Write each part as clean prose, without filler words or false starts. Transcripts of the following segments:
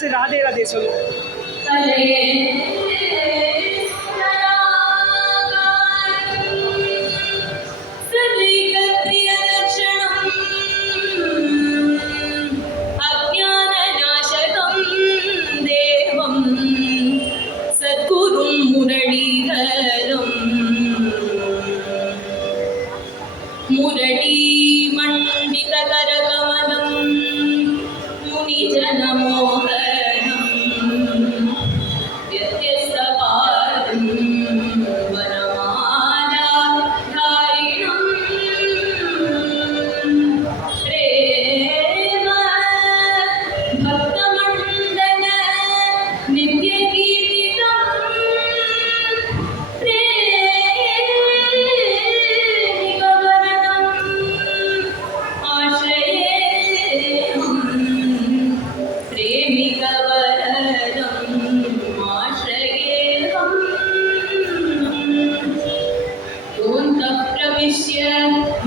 First Radhe Radhe சொல்லு. முரளி மண்டித கரகமலம் முனிஜன மோகனம் வித்யஸ்தபாரம் வனமாலா தாரிணம் பிரேம பக்தமண்டல நித்ய கீர்த்திதம்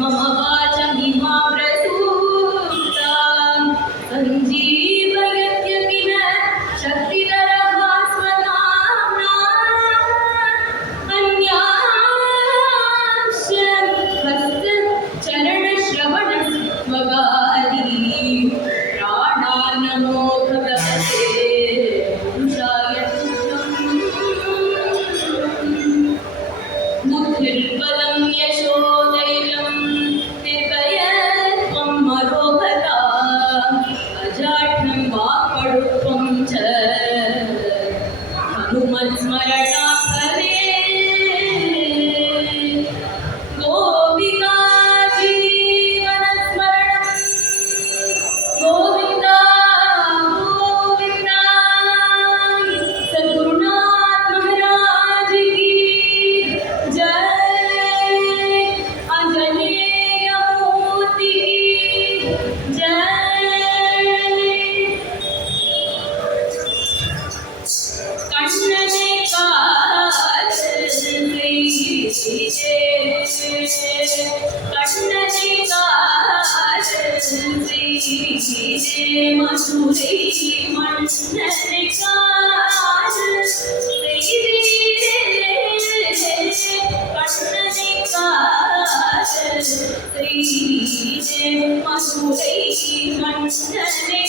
मम वाचमिमा प्रसूता सञ्जीवयत्यपि न शक्तिधरः स्वनाम्ना अन्याश्च हस्तचरणश्रवणस्वगादी प्राणानमो भगवते पुरुषाय बुद्धिर्बलं यशो हनुमत्स्मरणा फले गोपिका जीवनस्मरणं गोविन्दा गोविन्दा सद्गुरुनाथ महाराज की जय आंजनेय मूर्ति की जय कण्णने काजल मधुरे मण्डने काजल कण्णने काजल मधुरे मण्डने काजल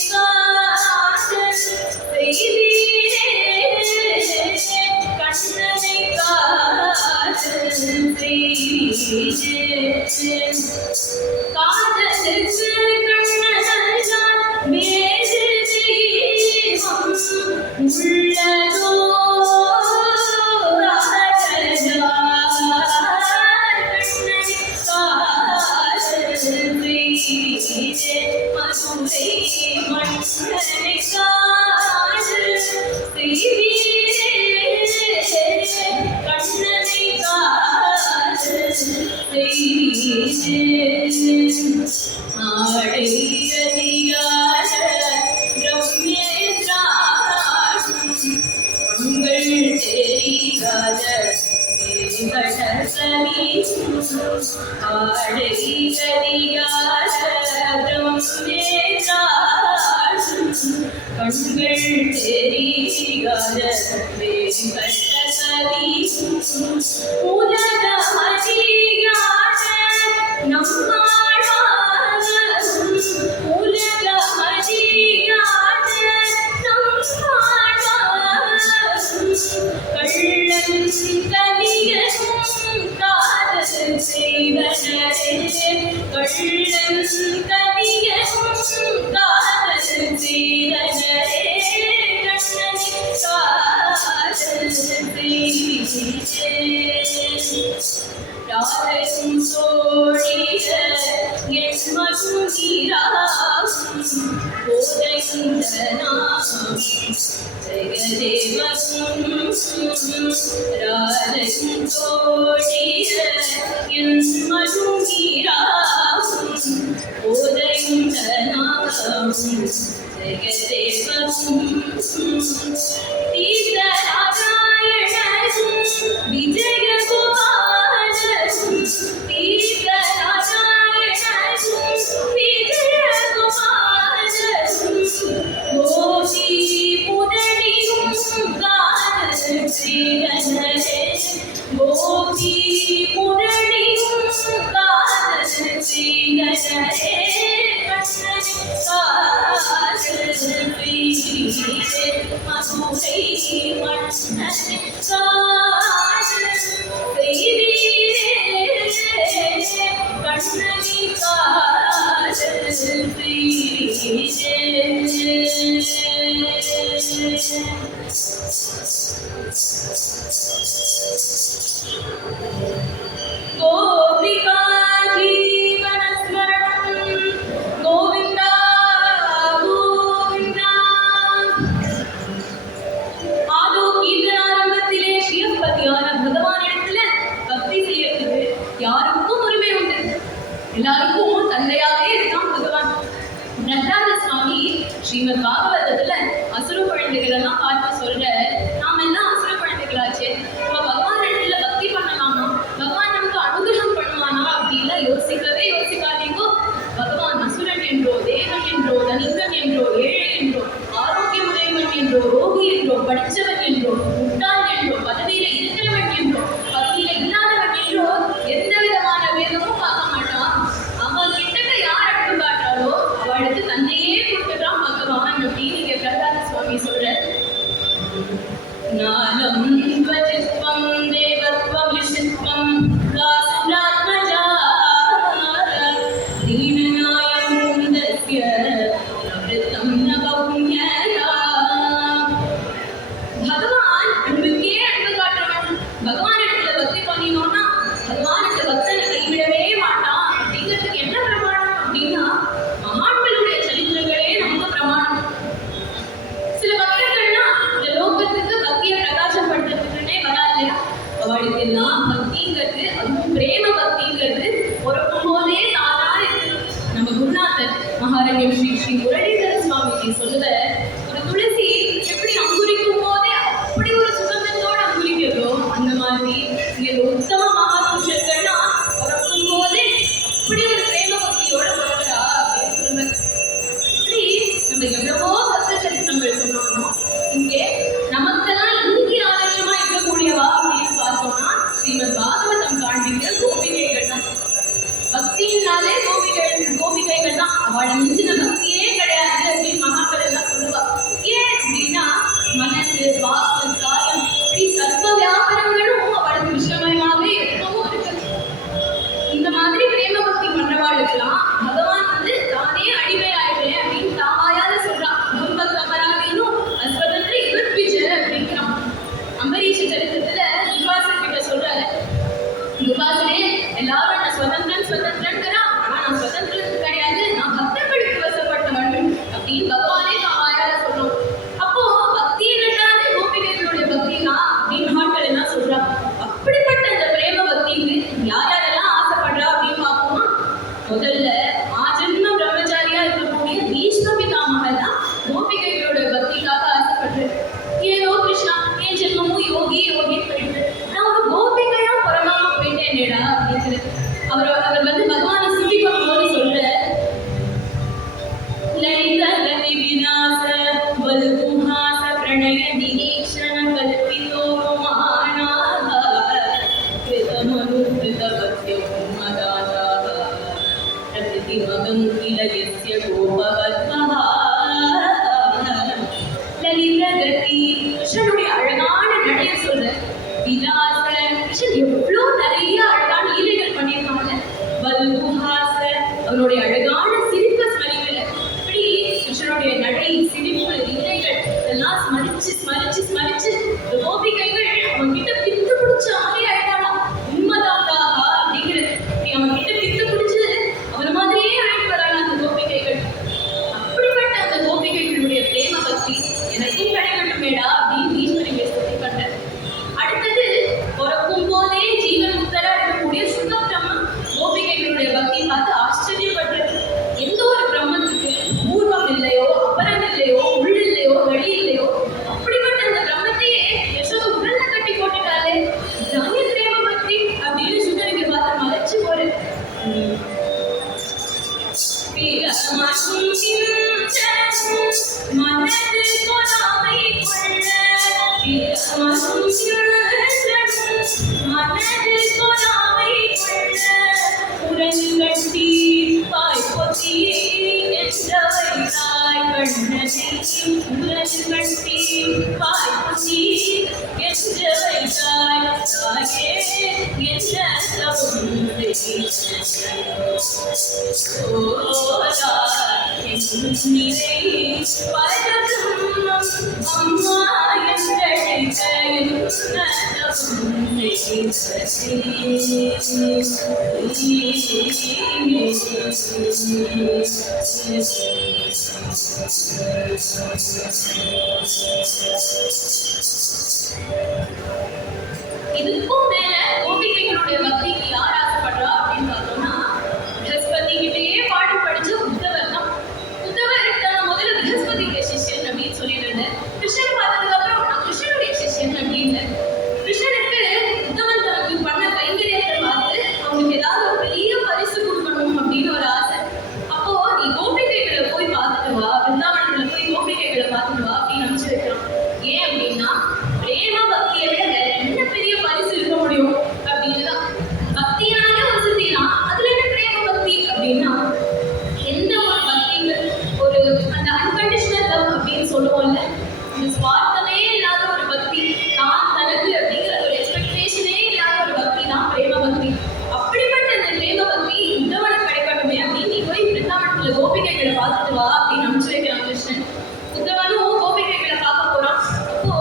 कण्णने Gopi மதுரை மன்னன் காதல் செய்தீரே கண்ணகி காதல் செய்தீரே. கோபிகா ஜீவனஸ்மரணம் கோவிந்தா கோவிந்தா. ஆதோ கீர்த்தனாரம்பத்திலே ஸ்ரீயப்பதியான பகவானிடத்துல பக்தி செய்யறதுக்கு யாருக்கும் உரிமை உண்டு. எல்லாருக்கும் தந்தையாவே இருக்கான் பகவான். நடராஜ சுவாமி ஸ்ரீமத் பாகவதத்துல அசுர குழந்தைகள் எல்லாம் பார்த்து சொல்ற, நாம எல்லாம் அசுர குழந்தைகளாச்சே, நம்ம பகவான் இடத்துல பக்தி பண்ணலாமா, பகவான் நமக்கு அனுகிரகம் பண்ணுவானா அப்படின்லாம் யோசிக்கவே யோசிக்காதீங்கோ. பகவான் அசுரன் என்றோ, தேவன் என்றோ, தனிகன் என்றோ, ஏழை என்றோ, ஆரோக்கியமுடையவன் என்றோ, ரோகி என்றோ, படித்தவன் என்றோ, முட்டாள் என்றோ, பதவியில இருக்கிறவன் என்றோ, பதவியில இல்லாதவன் என்றோ எந்த விதமான வேதமும் பார்க்க மாட்டான். அவன் கிட்டக்க யார் அன்பு காட்டாலோ அவளுக்கு தன்னையே கொடுத்துட்டான் பகவான் அப்படின்னு இங்க பிரகலாத சுவாமி சொல்ற. நாலம் வஜித்வம் தேவத்வம் ரிஷித்வம் தாசுராத்மஜா தீனநாயம் முந்தஸ்ய நவ்ருத்தம் நபௌன்யதா. பகவான் அன்புக்கே அன்பு காட்டுறவன். பகவான் இடத்துல பக்தி பண்ணினோம்னா பகவானுக்கு பக்தனை கைவிடவே மாட்டான் அப்படிங்கிறதுக்கு என்ன பிரமாணம் அப்படின்னா மகான்களுடைய சரித்திரங்களே நமக்கு பிரமாணம். சில பக்தர்கள்னா இந்த லோகத்துக்கு பக்தியை பிரகாசப்படுத்துறதுக்குன்னே வரா இல்லையா, அவளுக்கு எல்லாம் பக்திங்கிறது, அதுவும் பிரேம பக்திங்கிறது பிறக்கும் போதே தானா இருக்கு. நம்ம குருநாதர் மகாராஜ் ஸ்ரீ ஸ்ரீ முரளிதர சுவாமிஜி சொல்லுவ, ஒரு துளசி எப்படி அங்குரிக்கும் போதே அப்படி ஒரு சுகந்தத்தோட அங்குரிக்கிறதோ அந்த மாதிரி இங்க உத்தம மகாபுருஷர்கள்னா பிறக்கும் போதே அப்படி ஒரு பிரேம பக்தியோட பிறகுறா அப்படின்னு சொல்லுவேன். இப்படி நம்ம எவ்வளவோ பக்த சரித்திரங்கள் சொன்னாலும் இங்கே நமக்கெல்லாம் இன்னைக்கு ஆதர்ஷமா இருக்கக்கூடியவா அப்படின்னு பார்த்தோம்னா ஸ்ரீமத் பாகவதம் காண்பிக்கிற கோபிகைகள் தான். பக்தியினாலே கோபிகைகள் தான். அவளை மிஞ்சின பக்தியே கிடையாது அப்படின்னு மகாபலர் தான் சொல்லுவா. ஏன் அப்படின்னா மனசு, வாக்கு, காயம், இப்படி சர்வ வியாபாரங்களும் அவளுக்கு விஷயமாகவே எப்பவும் இருக்கு. இந்த மாதிரி பிரேம பக்தி பண்றவாளுக்கெல்லாம் பகவான் வந்து தானே அடிமையாயிட்டேன் அப்படின்னு தாவாயால சொல்றான். குருபக்த அபராதீனும் அஸ்வதந்திர இவர்பிஜ அப்படிங்கிறான். அம்பரீஷ சரித்திரத்துல துர்வாசன் கிட்ட சொல்றாரு, துர்வாசனே எல்லாரும் நான் சுதந்திரன்கிறான், ஆனா நான் சுதந்திரத்துக்கு கிடையாது, நான் பக்தர்களுக்கு வசப்பட்டவன் அப்படின்னு பகவானே தாவாயால சொல்றோம். அப்போ பக்தி என்னட்டாது கோபிகைகளுடைய பக்தி தான் அப்படின்னு மகான்கள் என்ன சொல்றான். அப்படிப்பட்ட அந்த பிரேம பக்திக்கு யார் யாரெல்லாம் ஆசைப்படுறா அப்படின்னு பார்ப்போமா. முதல்ல ஆஜன்ம பிரம்மச்சாரியா இருக்கக்கூடிய பீஷ்ம பிதாமகர் தான் கோபிகைகளோட பக்திக்காக ஆசைப்படுறாரு. ஏதோ கிருஷ்ணா என் ஜென்மமும் யோகி யோகின்னு போயிட்டு நான் ஒரு கோபிகையா புறமாம போயிட்டேன்டா அப்படின்னு அவர் வந்து பகவானை சுத்தி பண்ணும்போது சொல்ற, லலித கதி விநாச வல்குஹாச பிரணய நிரீக்ஷண கல்பிதோ மானாக கிருதமனு கிருதபத்யம் மதாதாக பிரதிமகம் கில யஸ்ய கோபவத்மஹ. லலித கதி கிருஷ்ணனுடைய அழகான நடைய சொல்ற. விலாச கிருஷ்ணன் எவ்வளோ நிறைய அழகான லீலைகள் பண்ணியிருக்காங்க. வல்குஹாச அவனுடைய அழகான சிரிப்பை ஸ்மரிக்கல. இப்படி கிருஷ்ணனுடைய நடை, சிரிப்பு, லீலைகள் இதெல்லாம் ஸ்மரிச்சு ஸ்மரிச்சு ஸ்மரிச்சு கோபிகைகள் அவன் கிட்ட பித்து பிடிச்ச மாதிரி அழகானா. உண்மைதான்டாக அப்படிங்கிறது. அவன் கிட்ட பித்து பிடிச்சு அவன மாதிரியே அழைத்து வராங்க அந்த கோபிகைகள். அப்படிப்பட்ட அந்த கோபிகைகளுடைய பிரேம பக்தி எனக்கும் கிடைக்கட்டுமேடா அப்படின்னு ஈஸ்வரியை சொல்லி பண்றேன். அடுத்தது பிறக்கும் போதே ஜீவன் முக்தரா இருக்கக்கூடிய சுக பிரம்ம கோபிகைகளுடைய பக்தி பார்த்து ஆச்சரியப்படுறது. எந்த ஒரு பிரம்மத்துக்கு பூர்வம் இல்லையோ, அபரம் இல்லையோ, உள் இல்லையோ, வெளி இல்லையோ, அப்படிப்பட்ட அந்த பிரம்மத்தையே யசோத உடல்ல கட்டி போட்டுட்டாலே தானிய பிரேம பக்தி அப்படின்னு சுகருக்கு பார்த்து மலைச்சு போறது. மனது கொடாமை கொள்ள மனது கொடாமை கொள்ள உரல் கட்டி பாய் பொத்தி என்றவை தாய் கண்ணனை இதுக்கும் மேல கோபிகைகளுடைய பக்திக்கு யார் ஆசைப்படுறா அப்படின்னு பார்த்தோம்னா பிரகஸ்பதி கிட்டேயே பாடம் படிச்ச உத்தவர் தான். உத்தவர் தன் முதல்ல பிரகஸ்பதியுடைய சிஷ்யன் அப்படின்னு சொல்லிட்டு கிருஷ்ணன் பார்த்ததுக்கு அப்புறம் நான் கிருஷ்ணனுடைய சிஷ்யன் அப்படின்னு கிருஷ்ணனுக்கு உத்தவன் தனக்கு பண்ண கைங்கரியத்தை பார்த்து அவனுக்கு ஏதாவது ஒரு பெரிய பரிசு கொடுக்கணும் அப்படின்னு ஒரு ஆசை. அப்போ நீ கோபிகைகளை போய் பார்த்துட்டு வா, பிருந்தாவனத்துல போய் கோபிகைகளை பார்த்துட்டு வா அப்படின்னு அனுப்பிச்சு வைக்கிறான். ஏன் அப்படின்னா பிரேம பக்தியை விட வேற என்ன பெரிய பரிசு இருக்க முடியும் அப்படின்னுதான். பக்தியான ஒரு சித்தினா அதுல என்ன பிரேம பக்தி அப்படின்னா எந்த ஒரு பக்திகள் ஒரு அந்த அன்கண்டிஷனல் லவ் அப்படின்னு சொல்லுவோம்ல, இந்த சுவார்த்தமே இல்லாத ஒரு பக்தி, தான் தனக்கு அப்படிங்கிற ஒரு எக்ஸ்பெக்டேஷனே இல்லாத ஒரு பக்தி தான் பிரேம பக்தி. அப்படிப்பட்ட இந்த பிரேம பக்தி உத்தவனுக்கு கிடைக்கணுமே அப்படின்னு நீ போய் பிருந்தாவனத்துல கோபிகைகளை பார்த்துட்டு வா அப்படின்னு அனுப்பிச்சு வைக்கிறான் கிருஷ்ணன். உத்தவனும் கோபிகைகளை பார்க்க போறான். அப்போ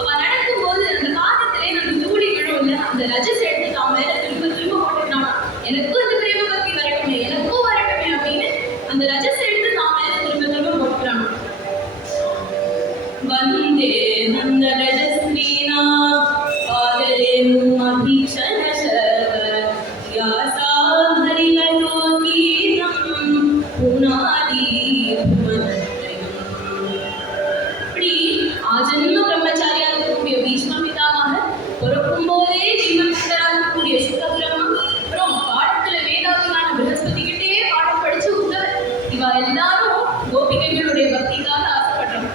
அவன் நடக்கும்போது அந்த காலத்திலே நம்ம தூளி விழும் அந்த ரஜஸ் எடுத்து தான் மேல திரும்ப திரும்ப போட்டுட்டான். எனக்கும் இந்த பிரேம பக்தி வரட்டுமே, எனக்கும் வரட்டுமே அப்படின்னு அந்த ரஜஸ் எடுத்து தான் மேல திரும்ப திரும்ப போட்டுக்கிறான். வந்தே நந்த ரஜஸ்ரீனா ஆதரேனு அபிஷனஷ யாசா ஹரிகதோ கீதம் புனாதி புவனத்ரயம். இப்படி ஆஜன்ம பிரம்மச்சாரியாக இருக்கக்கூடிய பீஷ்ம பிதாமகர், பிறக்கும் போதே ஜீவன்முக்தராக இருக்கக்கூடிய சுத்தபிரம்மா, அப்புறம் பாடத்துல வேதாவியான பிரகஸ்பதி கிட்டே பாடம் படிச்சு உத்தவர், இவ எல்லாரும் கோபிகைகளுடைய பக்திக்காக ஆசைப்படுறாங்க.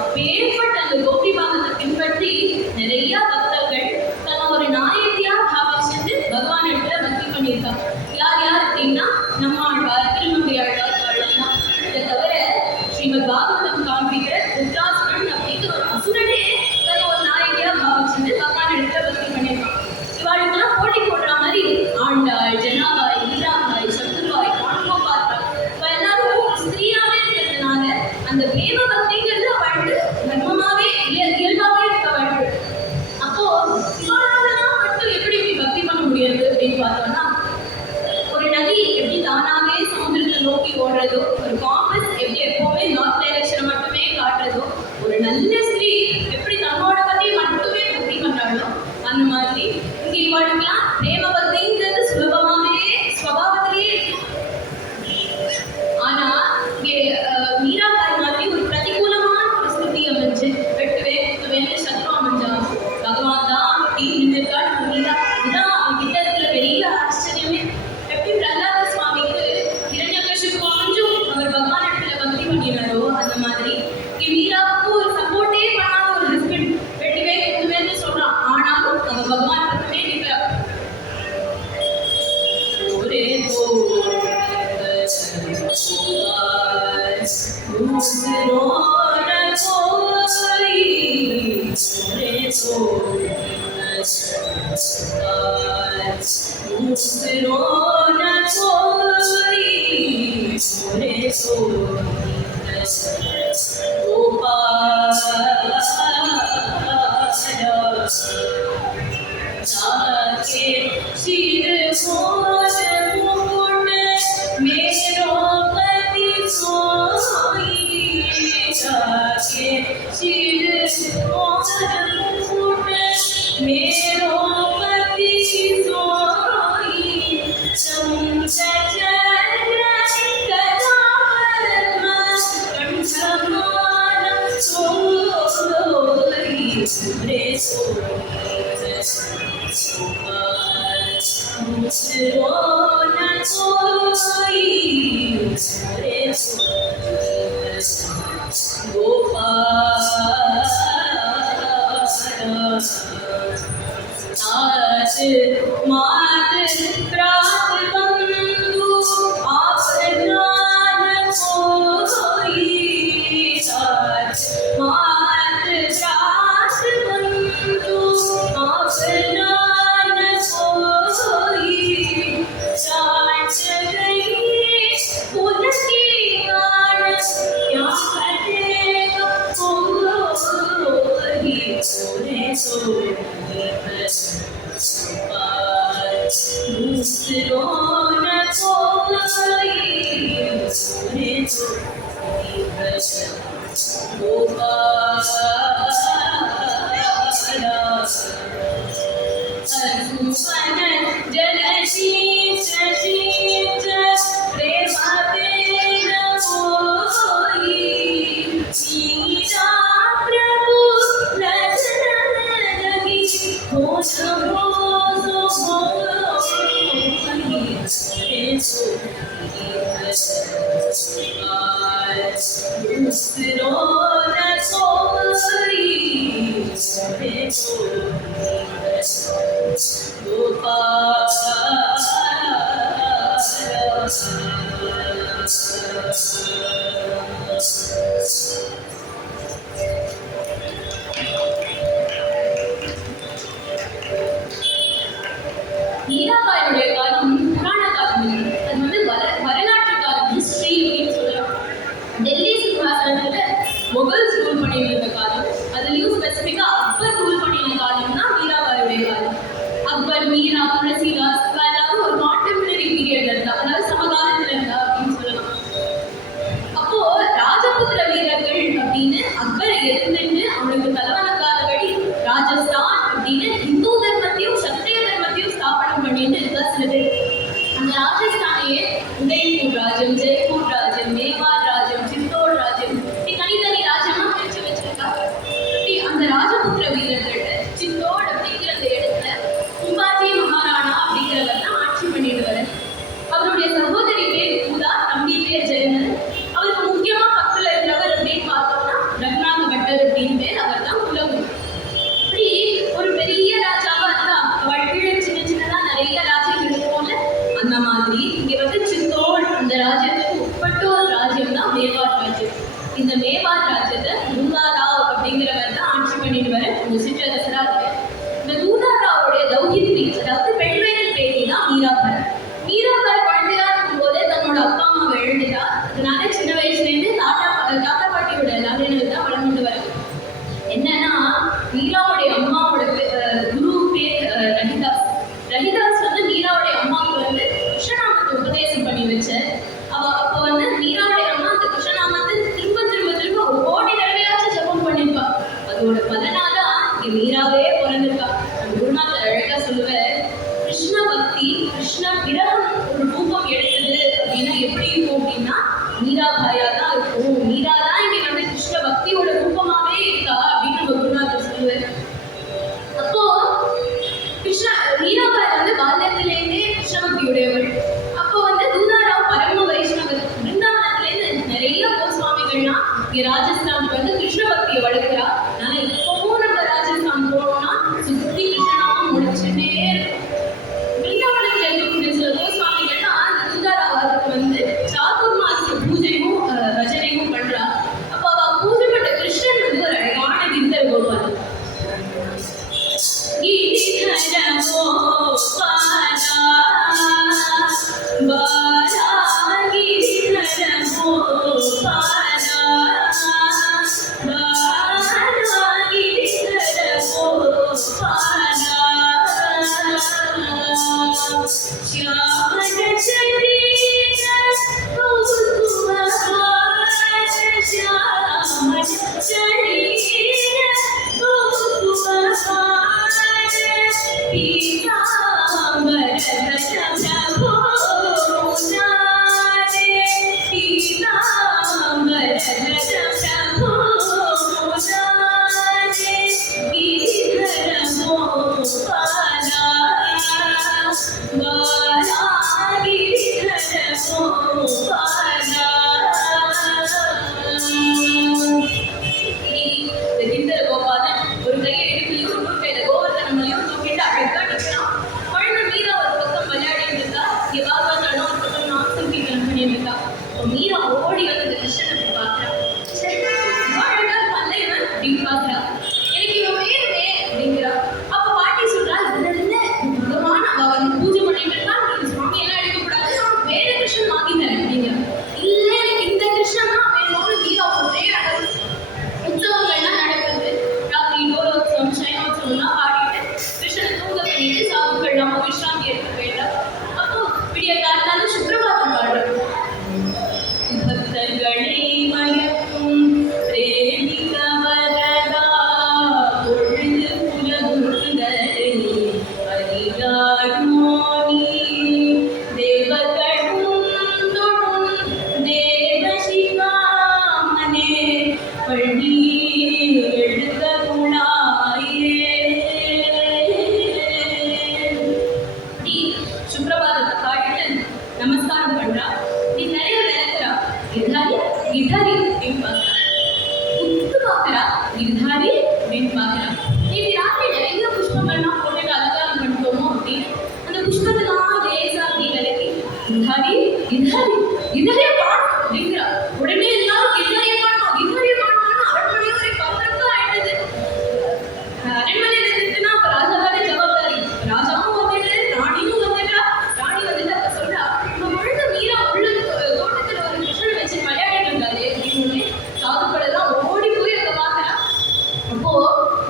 அப்பேற்பட்ட அந்த கோபி பாகத்தை பின்பற்றி நிறைய பக்தர்கள் தன்னை ஒரு நாயகியா பாவிச்சுட்டு பகவானிடத்துல பக்தி பண்ணியிருக்காங்க. யார் யார் அப்படின்னா நம்மாழ்வார், திருமங்கையாழ்வார் தான். இதை தவிர ஸ்ரீமத் பாகவதம் காண்பிக்கிற ருத்ராசுரன் அப்படிங்கிற ஒரு அசுரனே தன்னை ஒரு நாயகியா பாவிச்சுட்டு பகவானிடத்துல பக்தி பண்ணியிருக்காங்க. இவாளுக்கெல்லாம் போட்டி போடுற மாதிரி ஆண்டாள், ஜனாபாய், மீராபாய், சத்துருபாய், பானுகோபாத்ரா எல்லாரும் ஸ்திரீயாவே இருக்கிறதுனால அந்த பிரேம பக்திங்கிறது அவளுக்கு தர்மமாவே இயல்பாவே மீராபாயுடைய காலம் புராண காலம் இல்லை. அது வந்து வரலாற்று காலம், ஹிஸ்டரி அப்படின்னு சொல்லலாம். டெல்லி சிம்ஹாசனத்துல முகல்ஸ் ரூல் பண்ணிட்டு இருந்த காலம், அதுலயும் ஸ்பெசிஃபிக்கா அக்பர் ரூல் பண்ணின காலம் தான் மீராபாயுடைய காலம். அக்பர், மீரா, துளசிதாஸ் எல்லாரும் ஒரு கான்டெம்பரரி பீரியட்ல இருந்தா, அதாவது சமகாலத்துல இருந்தா அப்படின்னு சொல்லலாம். அப்போ ராஜபுத்திர வீரர்கள் அப்படின்னு அக்பரை எதிர்த்து அவனுக்கு தலைவணக்காதபடி ராஜஸ்தான் அப்படின்னு இந்து தர்மத்தையும் சத்திரிய தர்மத்தையும் ஸ்தாபனம் பண்ணிட்டு இருக்கா சில பேர். அந்த ராஜஸ்தானையே உதய்பூர் ராஜ்யம், ஜெய்ப்பூர் ராஜ்யம், மேவார் ராஜ்யம், சித்தோர் ராஜ்யம், தனித்தனி ராஜ்யமா பிரிச்சு வச்சிருக்கா. அந்த ராஜபுத்திர வீரர்கள் சித்தோர் அப்படிங்கிற அந்த இடத்துல கும்பாஜி மகாராணா அப்படிங்கிறவர் தான் ஆட்சி பண்ணிட்டு வர. அவருடைய சகோதரி பேர் பூதா, தம்பி பேர் ஜெயமன். அவருக்கு முக்கியமா பக்கத்துல இருக்கிறவர் அப்படின்னு பார்த்தோம்னா ரகுநாத பட்டர் அப்படின்னு பேர், அவர் தான் குலகுரு. இப்படி ஒரு பெரிய ராஜாவா இருந்தா அவள் கீழே சின்ன சின்னதா நிறைய ராஜ்யங்கள் இருக்கும்ல, அந்த மாதிரி இங்க வந்து சித்தோர் அந்த ராஜ்யத்துக்கு உட்பட்ட ஒரு ராஜ்யம் தான் மேவார் ராஜ்யம். இந்த மேவார் ராஜ்யத்தை தூதாராவ் அப்படிங்கிறவர் தான் ஆட்சி பண்ணிட்டு வர ஒரு சிற்றரசரா இருக்கு. இந்த தூதாராவுடைய தௌஹித்ரி, அதாவது பெண்மையின் பேட்டி தான் மீராபாய். மீராபாய் குழந்தையா இருக்கும் போதே தன்னோட அப்பா அம்மாவை எழுதிட்டா. அதனால சின்ன வயசுல இருந்து தாத்தா பாட்டியோட லாலியனுக்கு தான் வளர்ந்துட்டு வர. என்னன்னா மீராவுடைய அம்மாவோட குரு பேர் ரஹிதாஸ். ரஹிதாஸ் வந்து மீராவுடைய அம்மாவுக்கு வந்து கிருஷ்ணநாமத்தை உபதேசம் பண்ணி வச்ச. அப்போ வந்து மீராவுடைய அம்மா அந்த கிருஷ்ணநாமத்தை திரும்ப திரும்ப திரும்ப ஒரு கோடி தடவையாச்சும் ஜபம் பண்ணிருப்பா. அதோட பலனாதான் இங்க மீராவே பிறந்திருக்கா. குருநாதர் அழகா சொல்லுவேன், கிருஷ்ண பக்தி, கிருஷ்ண விரகம் ஒரு ரூபம் எடுத்தது அப்படின்னா எப்படி இருக்கும் அப்படின்னா மீராபாயா தான் இருக்கும். மீரா தான் இன்னைக்கு வந்து கிருஷ்ண பக்தியோட ரூபமாவே இருக்கா அப்படின்னு நம்ம குருநாதர் சொல்லுவார். அப்போ மீராபாய் வந்து பால்யத்திலேருந்தே கிருஷ்ண பக்தியுடையவள். அப்போ வந்து தூதாராவ் பரம வைஷ்ணவர். பிருந்தாவனத்திலேருந்து நிறைய கோஸ்வாமிகள்னா இங்க ராஜஸ்தானுக்கு வந்து கிருஷ்ண பக்தியை வளர்க்கிறா. ஆனா இப்பவும் நம்ம ராஜஸ்தான் போனோம்னா சுத்தி கிருஷ்ணநாமம் முடிச்சுட்டே இருக்கும். பிருந்தாவனத்துல இருக்கக்கூடிய சில கோஸ்வாமிகள்னா அந்த தூதாராவுக்கு வந்து சாதுர்மாசிய பூஜையும் பஜனையும் பண்றா. அப்ப சயனோத்சவம்லாம் பாடிட்டு கிருஷ்ணனை தூங்க பண்ணிட்டு சாதுக்கள் நம்ம விஸ்ராந்தி எடுக்க வேண்டாம். அப்போ விடிய காலத்தால சுப்பிரபாதம் பாடுறோம். பக்தர்களை மயக்கும் பிரேமிக வரதா பொழுது புலகுந்தரை அறியாயோ நீ தேவர்களும் தொழும் தேவ சிகாமனே பள்ளி எழுத குணாயே. சுப்பிரபாதத்தை பாடிட்டு நமஸ்காரம் பண்றா. நீ நிறைய விளக்குறா. கிர்தாரி கிர்தாரி அப்படின்னு பார்க்கறா. உத்து பார்க்கறா. கிர்தாரி அப்படின்னு பார்க்கறா. நீதி ராத்திரி நிறைய புஷ்பங்கள்லாம் போட்டுட்டு அலங்காரம் பண்ணிட்டோமோ அப்படின்னு அந்த புஷ்பத்தெல்லாம் லேசா அப்படி விளக்கி கிர்தாரி கிர்தாரி கிர்தாரியை காணும் அப்படிங்கிறா. உடனே எல்லாரும் கிர்தாரியை காணுமா கிர்தாரியை காணுமான்னு அரண்மனையும் ஒரு பத்திரத்தா ஆயிடுது. அரண்மனையில இருக்குன்னா அப்ப ராஜா தானே ஜவாப்தாரி. ராஜாவும் வந்துட்டு ராணியும் வந்துட்டா. ராணி வந்துட்டு அப்ப சொல்றா, நம்ம முழுக்க மீரா உள்ள தோட்டத்துல ஒரு கிருஷ்ணனை வச்சு விளையாடிட்டு இருந்தாரு அப்படின்னு சாதுக்கள் எல்லாம் ஓடி போய் அங்க பாக்குறா. அப்போ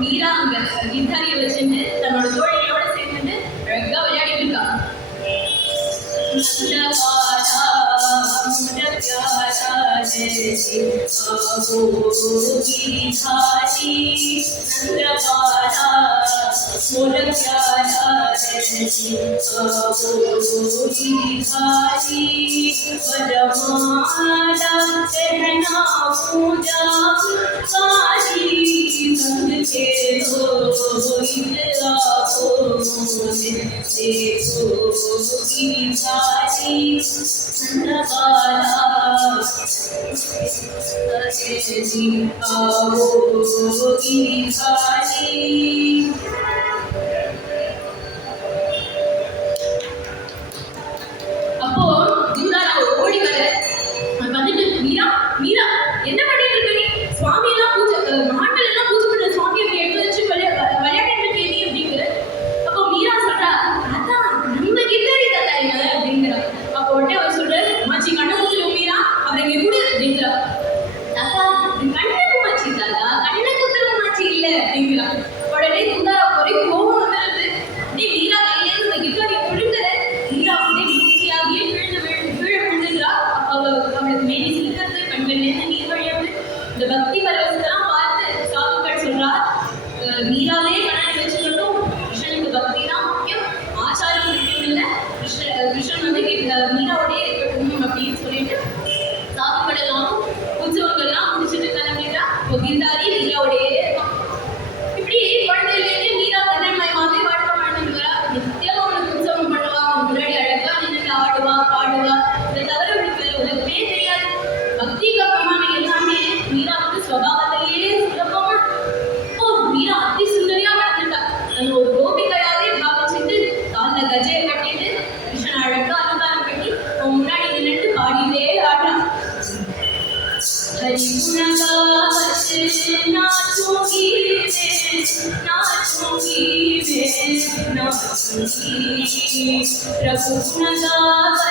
மீரா அங்க கிர்தாரியை வச்சுட்டு தன்னோட தோழிகளோட சேர்ந்துட்டு அழகா விளையாடிட்டு இருக்கா. அப்போ ஓடி வர வந்துட்டு மீரா மீரா என்ன பண்ணிட்டு இருக்க நீ? சுவாமி எல்லாம் பூஜை மகான்கள் எல்லாம் பூஜை பண்ற சுவாமி அப்படி எடுத்து வச்சு விளையாடிட்டு இருக்கே நீ அப்படிங்கிற. அப்போ மீரா சொல்றா, அதான் நம்ம கிர்தாரி தாத்தா இவ அப்படிங்கிறா. அப்போ உடனே அவர் சொல்றாரு, மாச்சி கண்ணை குத்துரும் மீரா அவரை இங்க கொடு அப்படிங்கிறா. தாத்தா கண்ணை குமாச்சி தாத்தா கண்ணை குத்துரும் மாச்சி இல்ல அப்படிங்கிறா. உடனே குந்தாரா போய் கோபம் வந்துருது. நீ மீரா கையிலேருந்து இந்த கிர்தாரி கொடுக்குற. மீரா வந்து மூச்சியாகியே கீழே விழுந்துடுறா. அவளுக்கு மேலே சிலுக்கிறது, கண்கள்லேருந்து நீர் வழியாது. இந்த பக்தி பரவசத்தெல்லாம் பார்த்து சாதுக்கள் சொல்றா, மீராவே கண்ணாடி வச்சுக்கட்டும், கிருஷ்ணனுக்கு பக்தி தான் முக்கியம், ஆச்சாரம் முக்கியம் இல்லை, கிருஷ்ணன் வந்து மீராவோடய இருக்கட்டும் அப்படின்னு சொல்லிட்டு சாதுக்கள் எல்லாம் உற்சவங்கள்லாம் முடிச்சுட்டு கிளம்பிட்டா. இப்போ கிர்தாரி மீராவோடயே இருக்கான். இப்படி குழந்தையிலேயே மீரா கண்ணன்மயமாவே வாழ்க்கை வாழ்ந்துட்டு வரா. நித்தியம் அவனுக்கு உற்சவம் பண்ணுவா, அவன் முன்னாடி அழகா நின்றுட்டு ஆடுவா பாடுவா. இதை தவிர அவளுக்கு வேற உலகமே தெரியாது. பக்திக்கு அப்புறமான எல்லாமே மீரா வந்து சுபாவத்திலேயே சுலபமா. ஓ மீரா அதி சுந்தரியா வளர்ந்துட்டா. அந்த ஒரு கோபிகையாவே பாவிச்சுட்டு காலில் கஜையை கட்டிட்டு கிருஷ்ணன் அழகா அலங்காரம் பண்ணி அவன் முன்னாடி நின்றுட்டு பாடிட்டே ஆடுறான். हरि गुण गावत नाचूंगी मैं नाचूंगी प्रभु गुण गावत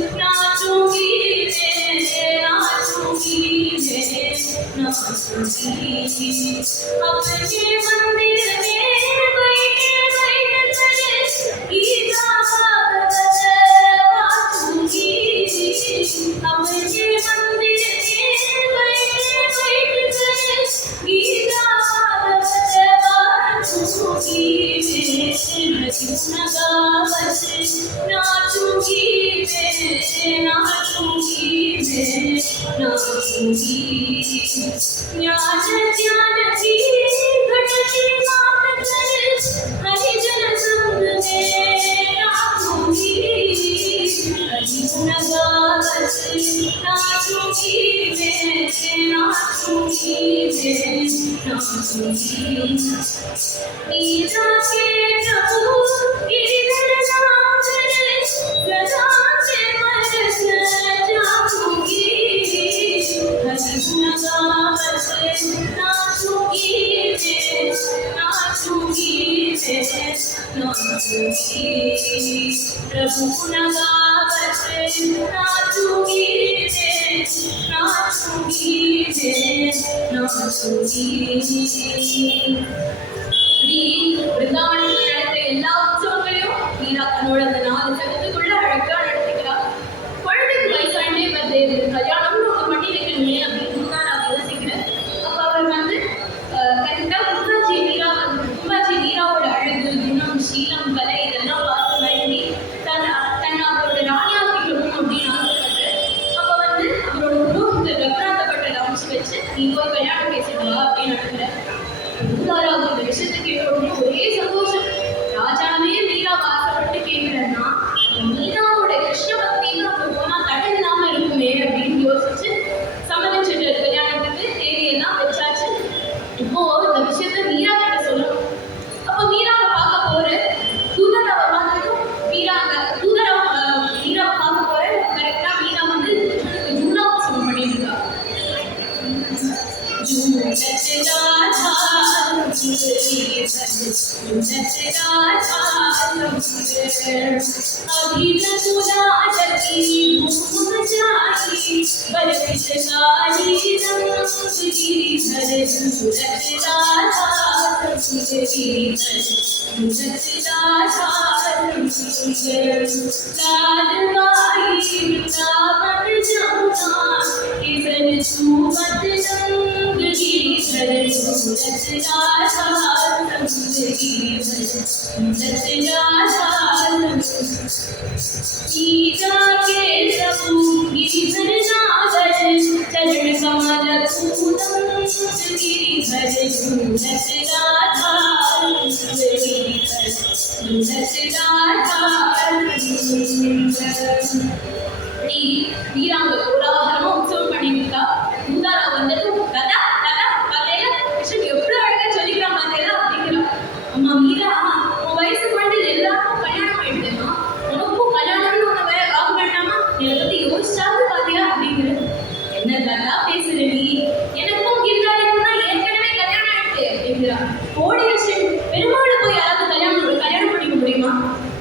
नाचूंगी मैं नाचूंगी अपने मंदिर में बैठे बैठे गीता गावत नाचूंगी अपने मंदिर விஷயத்தை கேட்ட உடனே ஒரே சந்தோஷம். ராஜாவே மீராவை ஆசைப்பட்டு கேட்கிறேன்னா மீராவோட கிருஷ்ண பக்தின்னு அவங்க போனா தடை இல்லாம இருக்குமே அப்படின்னு யோசிச்சு சம்மதிச்சுட்டு கல்யாணத்துக்கு தேதியெல்லாம் வச்சாச்சு. இப்போ இந்த விஷயத்த மீரா கிட்ட சொல்லணும். அப்ப மீராவை பார்க்க போற தூதர் அவ பார்த்ததும் மீராவை பார்க்க போற கரெக்டா மீரா வந்து ஜூலாசனம் பண்ணிட்டு இருக்கா. வீராங்க கோலாகலமா உற்சவம் பண்ணிவிட்டா. தூதாரா வந்ததும் கதா கதா கதையில கிருஷ்ணன் எவ்வளவு அழகா சொல்லிக்கிறான் பாத்தீங்களா அப்படிங்கிறா. அம்மா மீரா, உன் வயசு குழந்தை எல்லாருக்கும் கல்யாணம் ஆயிடுதுமா, உனக்கும் கல்யாணம்னு உன்னை வேற காப்பு பண்ணாமா, என்னை பத்தி யோசிச்சாவது பாத்தியா அப்படிங்கிற. என்ன கதா பேசுற நீ, எனக்கும் கிரிதாரிக்கும் தான் ஏற்கனவே கல்யாணம் ஆயிடுது அப்படிங்கிறா. ஓடி வச்சு பெருமாளை போய் யாராவது கல்யாணம் பண்ணிக்க முடியுமா?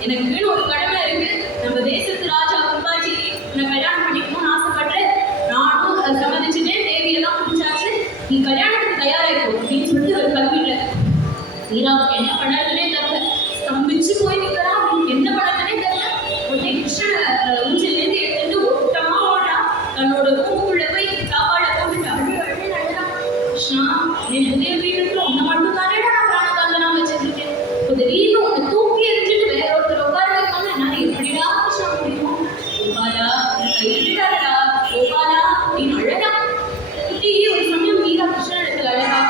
எனக்குன்னு ஒரு கடமை இருக்கு. நம்ம தேசத்து ராஜா கும்பாஜி நான் கல்யாணம் பண்ணிக்கணும்னு ஆசைப்பட்டேன். நானும் சம்மதிச்சுட்டேன், தேதியெல்லாம் முடிச்சாச்சு, நீ கல்யாணத்துக்கு தயாராயிக்கோ அப்படின்னு சொல்லிட்டு அவர் கல்வியில மீராவுக்கு என்ன பண்ணறதுனே தெரியல. ஸ்தம்பிச்சு போய் நிற்கிறா. என்ன பண்ணறதுனே தெரியல. உடனே கிருஷ்ணனை ஊஞ்சிலேருந்து எடுத்துட்டு ஓட்டமா ஓடுறா. தன்னோட ரூமுக்குள்ள போய் சாப்பாடை போட்டுட்டு அழு அழுறா. கிருஷ்ணா, என் புதிய வீட்டுக்கு உன்னை மட்டும் தானே நான் பிராணகாந்தனா வச்சிருக்கேன். திடீர்னு உன்னை தூக்கி எரிஞ்சிட்டு வேற ஒருத்தர் உட்கார வைக்காம என்னால எப்படிடா கிருஷ்ணா முடியும்? கோபாலா, கைவிடாதடா கோபாலா அப்படின்னு அழகா. இப்படி ஒரு சமயம் மீரா கிருஷ்ணன் இடத்துல அழகா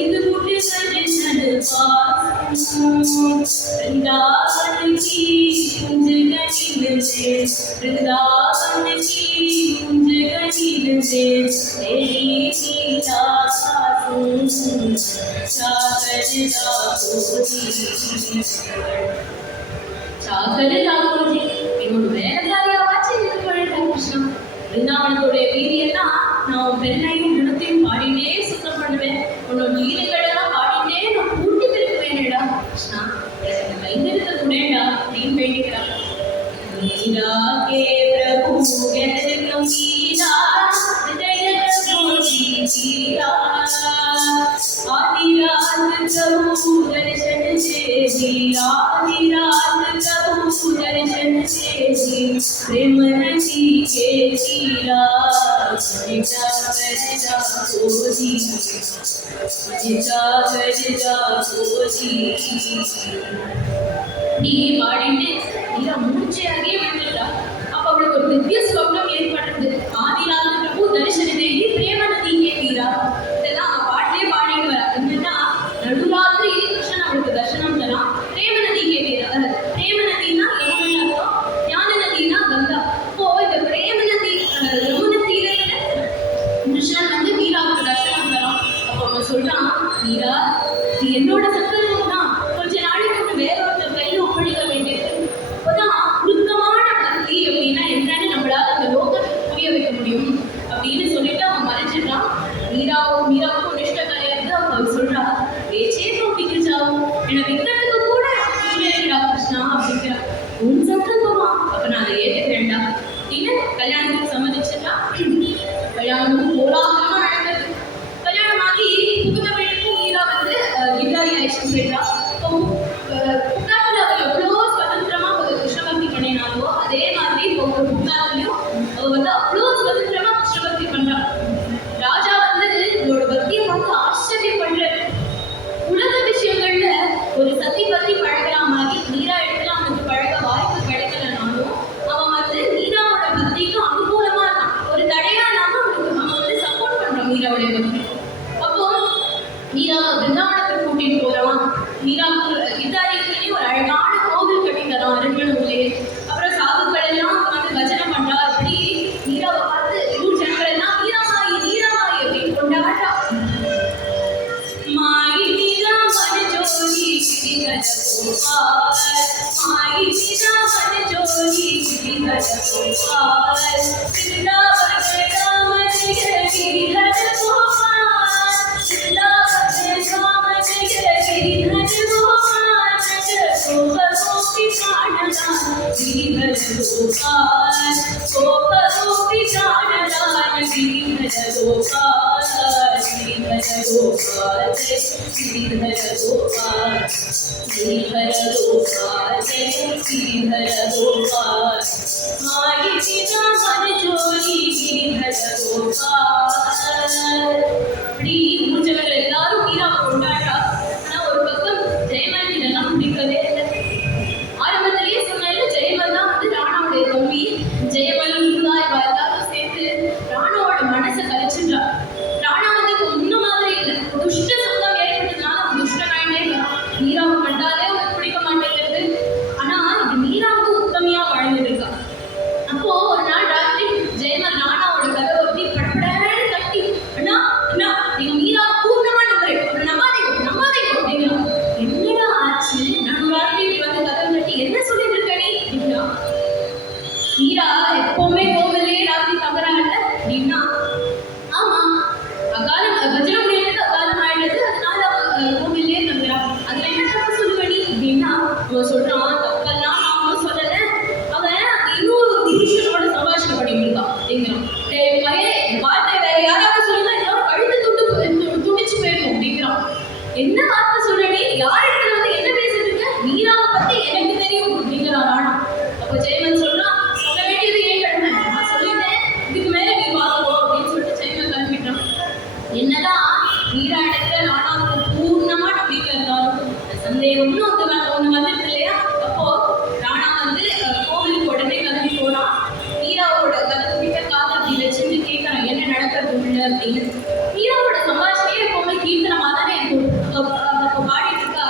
இது முட்டு वृंदावन की कुंज गली से, वृंदावन की कुंज गली से तेरी मीठा साधु சாகர தாகோஜி என்னோட வேலைக்காரியாவாச்சு இருக்கு பழக கிருஷ்ணா. பிருந்தாவனத்தோடைய வீதியெல்லாம் நான் பெண்ணையும் குணத்தையும் பாடினே சுத்தம் பண்ணுவேன். உன்னோட லீலைகளெல்லாம் பாடினே நான் கூட்டி திருப்புவேன்டா கிருஷ்ணா. எனக்கு கைந்தெடுத்த துணேடா அப்படின்னு வேண்டிக்கிறான். மீரா கே பிரபு எனக்கும் மீரா ஹிருதய கோஷி மீரா आदि रात प्रभु दर्शन से आदि रात प्रभु दर्शन से प्रेम नदी के तीरा जिता करजा कोजी நீ பாடிட்டு மீரா மூச்சையாகவே விட்டுட்டா. அப்ப அவளுக்கு ஒரு திவ்ய ஸ்வப்னம் ஏற்பட்டது. ஆதிராஜ பிரபு தரிசன தேவி பிரேம நதி கேட்டீரா. இதெல்லாம் பாட்டிலே பாடிட்டு வரா. என்னன்னா நடுராத்திரி கிருஷ்ணன் அவளுக்கு தரிசனம் தரான். பிரேம நதி கேட்டீரா. பிரேம நதினா யமுனை அர்த்தம், ஞான நதினா கங்கா. இப்போ இந்த பிரேம நதி யமுனை தீரத்துல கிருஷ்ணன் வந்து மீராவுக்கு தரிசனம் தரான். அப்போ அவன் சொல்றான், மீரா நீ என்னோட சங்கல்பம் தான், கொஞ்ச நாளைக்கு ஒன்று வேற ஒருத்தர் கையில் ஒப்படைக்க வேண்டியது. அப்போதான் உருக்கமான பக்தி அப்படின்னா என்னன்னு நம்மளால அந்த லோகத்தை புரிய வைக்க முடியும் அப்படின்னு சொல்லிட்டு அவன் மறைச்சிட்டான். மீராவுக்கும் நிஷ்ட கிடையாது. அவன் சொல்றா, பேச்சே தோப்பிக்கு ஜாவும் என்னை விக்கிறதுக்கு கூட புரியலா கிருஷ்ணா அப்படிங்கிறா. உன் சங்கல்பமா, அப்ப நான் அதை ஏற்றுக்கிறேன்டா அப்படின்னு கல்யாணத்துக்கு சம்மதிச்சுட்டா. கல்யாணமும் கோலாகலமா நடந்தது. கல்யாணமாகி புகுந்த வீட்டுக்கும் மீரா வந்து கிரிதாரி ஆயிடுச்சு போயிட்டா. புத்தாத்துல அவ எவ்வளோ சுதந்திரமா கிருஷ்ணபக்தி பண்ணினாலோ அதே மாதிரி ஒவ்வொரு புத்தாத்திலையும் அவ வந்து அவ்வளோ சுதந்திரமா கிருஷ்ணபக்தி பண்றா. ராஜா வந்து இவளோட பக்தியை பார்த்து ஆச்சரியப்படுற. உலக விஷயங்கள்ல ஒரு சத்திய माई वृंदावन जोड़ी गिरिधर गोपाल वृंदावन दामन गिरिधर गोपाल वृंदावन दामन गिरिधर गोपाल गोप गोपी प्राणदान गिरिधर गोपाल गोप गोपी प्राणदान गिरिधर गोपाल गिरिधर गोपाल गिरिधर गोपाल गिरिधर गोपाल गिरिधर गोपाल माई वृंदावन जोड़ी गिरिधर गोपाल இப்படி முடிஞ்சவர்கள் எல்லாரும் மீராவை கொண்டாடுறா. ஆனா ஒரு பக்கம் ஜெயமல் இதெல்லாம் பிடிக்கவே இல்லை. ஆரம்பத்திலேயே சொன்னாலும் ஜெயமல் தான் ராணாவுடைய தம்பி. ஜெயமல் எல்லாரும் சேர்த்து ராணாவோட மனசை கலைச்சின்றா. ராணா முன்ன மாதிரி இல்லை. துஷ்ட சங்கம் ஏற்பட்டதுனால அவன் துஷ்டனாயிட்டே இருக்கான். மீராவை கண்டாலே அவனுக்கு பிடிக்க மாட்டேங்கிறது. ஆனா இது மீராவுக்கு உத்தமையா வாழ்ந்துட்டு இருக்கா. அப்போ ஒரு நாள் ராத்திரி ஜெயமல் ராணாவோட கதவை அப்படி படப்படன்னு தட்டி, அண்ணா அண்ணா நீங்க மீராவை பூர்ணமா நம்புறேன், அப்புறம் நம்பாதீங்க அப்படிங்கிறான். என்னடா ஆச்சு? நான் ராத்திரி வந்து கதவை தட்டி என்ன சொல்லிட்டு இருக்க நீ அப்படின்னா, மீரா எப்பவுமே கோவிலே ராத்திரி தங்குறாங்கல்ல அப்படின்னா, ஆமா அகாலம் பஜனை முடியாது, அகாலம் ஆயிடுது, அதனால கோவிலே தங்குறான், அதுல என்ன தப்பு சொல்லுவடி அப்படின்னா அவன் சொல்றான், தப்பெல்லாம் நானும் சொல்லல, அவன் இன்னொரு புருஷனோட சம்பாஷணை பண்ணிட்டு இருக்கான் அப்படிங்கிறான். வார்த்தை வேற யாராவது சொல்லுங்க, எல்லாரும் கழுத்து துடிச்சு போயிடும் அப்படிங்கிறான். என்ன வார்த்தை சொல்றடி? யார் இடத்துல வந்து என்ன பேசிட்டு இருக்க? மீராவை பத்தி எனக்கு தெரியும் அப்படிங்கிறான் ராணா. அப்ப ஜெயமல் சொல்றான், சொல்ல வேண்டியது ஏன் கடமை, நான் சொல்லிட்டேன், இதுக்கு மேல நீ பார்த்துக்கோ அப்படின்னு சொல்லிட்டு ஜெயமல் கிளம்பிட்டான். என்னதான் மீரா இடத்துல ராணாவுக்கு பூர்ணமா நம்பிக்கை இருந்தாலும் சந்தேகம்னு ஒண்ணு வந்துருக்கு இல்லையா? அப்போ ராணா வந்து கோவிலுக்கு உடனே கிளம்பி போறான். மீராவோட கதவு கிட்ட காதை அப்படி வச்சுட்டு கேட்கறான், என்ன நடக்கிறது உள்ள அப்படின்னு. மீராவோட சம்பாஷணையே எப்பவுமே கீர்த்தனமா தானே இருக்கும். அப்போ பாடிட்டு இருக்கா,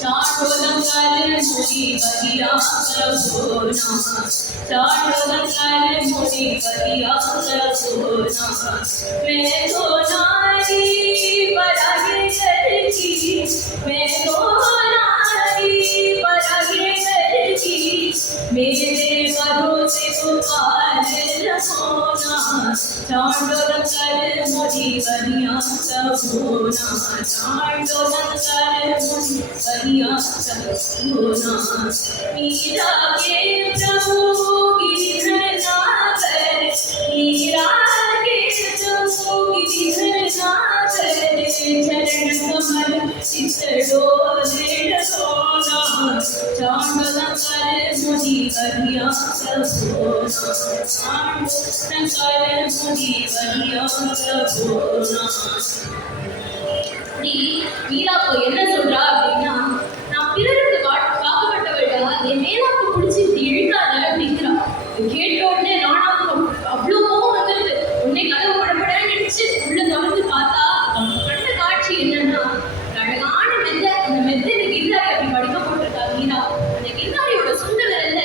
चांडोलंकर मुनि बहिया करसोना, चांडोलंकर मुनि बहिया करसोना, मैं तो नारी परागे करकी, मैं तो नारी परागे करकी, मेरे भरोसे पुकार रखोना, चांडोलंकर मुनि बहिया करसोना, चांडोलंकर मुनि बहिया करसोना, मीरा के प्रभु गिरिधर नागर, मीरा के प्रभु गिरिधर नागर, चरण कमल चित डोले डोला, चांडोलंकर मुनि बहिया करसोना, चांडोलंकर मुनि बहिया करसोना. மீரா இப்போ என்ன சொல்றா அப்படின்னா, நான் பிறருக்கு காக்கப்பட்டவள்டா, என் மேலாக்கு பிடிச்சி இப்படி இழுக்காத அப்படிங்கிறா. கேட்ட உடனே ராணாவுக்கு அவ்வளோ கோபம் வந்துருது. உடனே கதவு படப்படன்னு நினைச்சு உள்ள தொடர்ந்து பார்த்தா கண்ட காட்சி என்னன்னா, அழகான மெத்தை, அந்த மெத்தையில கிரிதாரி அப்படி படுக்க போட்டிருக்கா மீரா. அந்த கிரிதாரியோட சுண்ட விரல்ல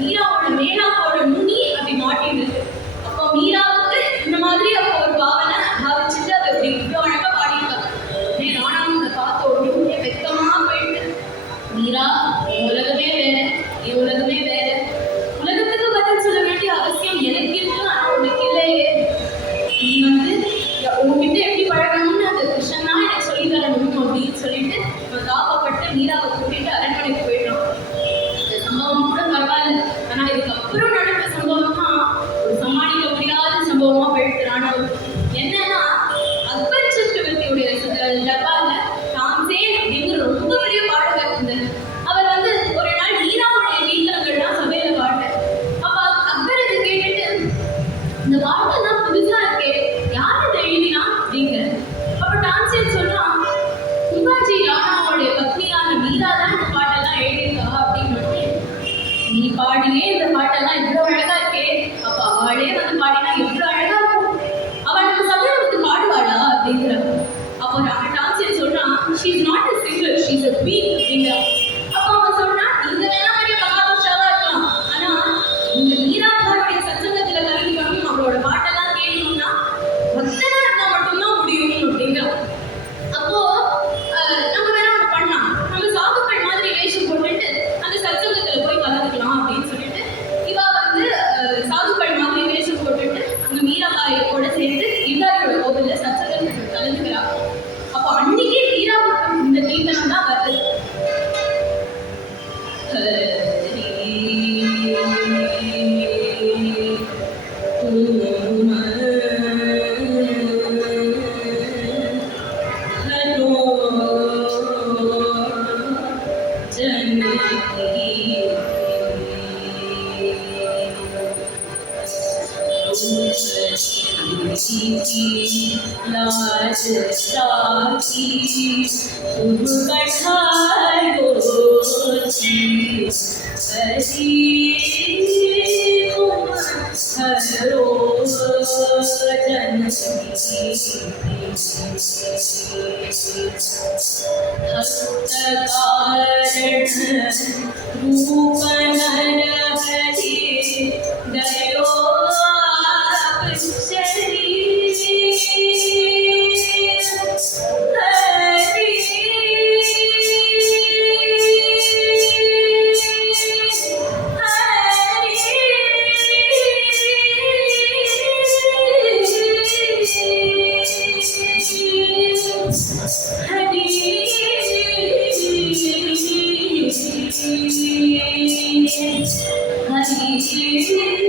மீராவோட மேலாக்கோட நுனி அப்படி மாட்டிட்டு இருக்கு. அப்போ மீராவுக்கு இந்த மாதிரி அப்போ ஒரு பாவனை பாவிச்சுட்டு அது அப்படி இவ்வளோ அழகா பாடியிருக்கா. பார்த்த உடனே வெக்கமா போயிட்டு, மீரா உலகமே வேற, என் உலகமே வேற, உலகத்துக்கு பதில் சொல்ல வேண்டிய அவசியம் எனக்கு இருக்கு, ஆனா உனக்கு இல்லையே, நீ வந்து உங்ககிட்ட எப்படி பழகணும்னு அந்த கிருஷ்ணன் தான் எனக்கு சொல்லி தரணும் அப்படின்னு சொல்லிட்டு தாப்பப்பட்டு மீராவை கூட்டிட்டு அரண்மனைக்கு போயிட்டோம். இந்த சம்பவம் கூட பரவாயில்ல, ஆனா இதுக்கப்புறம் நடந்த சம்பவம் தான் ஒரு சமாளிக்க முடியாத சம்பவமா போயிட்டு ராணாவுக்கு. என்னன்னா, அக்பர் சக்கரவர்த்தியுடைய டப்பால தாம்சேன் அப்படிங்கிற ரொம்ப பெரிய பாடகர் இருந்தார். அவர் வந்து ஒரு நாள் மீராவுடைய கீர்த்தனங்கள்லாம் சபையில பாட்டார். அப்ப அக்பர் இதை கேட்டுட்டு, இந்த பாட்டெல்லாம் புதுசா இருக்கே, யார் இதை எழுதினா அப்படிங்கிற. அப்ப தாம்சேன் சொல்றான், சிவாஜி ராணாவுடைய பத்னியான மீரா தான் இந்த பாட்டெல்லாம் எழுதியிருக்கா அப்படின்னு. நீ பாடியே இந்த பாட்டெல்லாம் இவ்வளவு அழகா இருக்கே, அப்ப அவளே வந்து பாடினா எவ்வளவு அழகா இருக்கும், அவள் நம்ம சபையில வந்து பாடுவாளா அப்படிங்கிறாங்க. அப்போ டான்சர் சொல்றான், she is not a singer, she is a queen அப்படிங்கிறா. அப்போ அவன் சொல்றான், நீங்க வேணா பெரிய மகாபுருஷாவா இருக்கலாம், ஆனா இந்த மீராபாருடைய சத்சங்கத்துல கலந்துக்கணும், அவளோட பாட்டெல்லாம் கேட்கணும்னா பக்தனா இருந்தா மட்டும்தான் முடியும் அப்படிங்கிறான். அப்போ நம்ம வேணா ஒன்று பண்ணலாம், लाज राखी तुम कठायो जी हरि तुम हरो जनकी हस्तकारण रूप नर हरि दयो हस्तकारण रूप नर हरि दयो शरीर